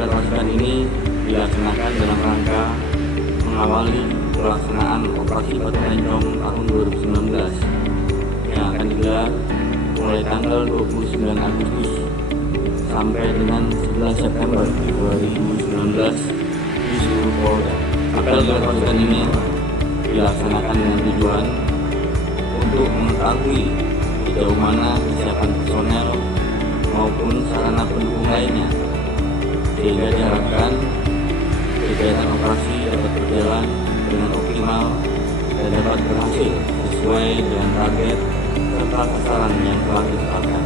Gelar pasukan ini dilaksanakan dalam rangka mengawali pelaksanaan operasi Batu Mencong tahun 2019 yang akan digelar mulai tanggal 29 Agustus sampai dengan 11 September 2019 di seluruh Polda. Apel gelar pasukan ini dilaksanakan dengan tujuan untuk mengetahui sejauh mana kesiapan personel maupun sarana pendukung lainnya, sehingga diharapkan kegiatan operasi dapat berjalan dengan optimal dan dapat berhasil sesuai dengan target serta sasaran yang telah ditetapkan.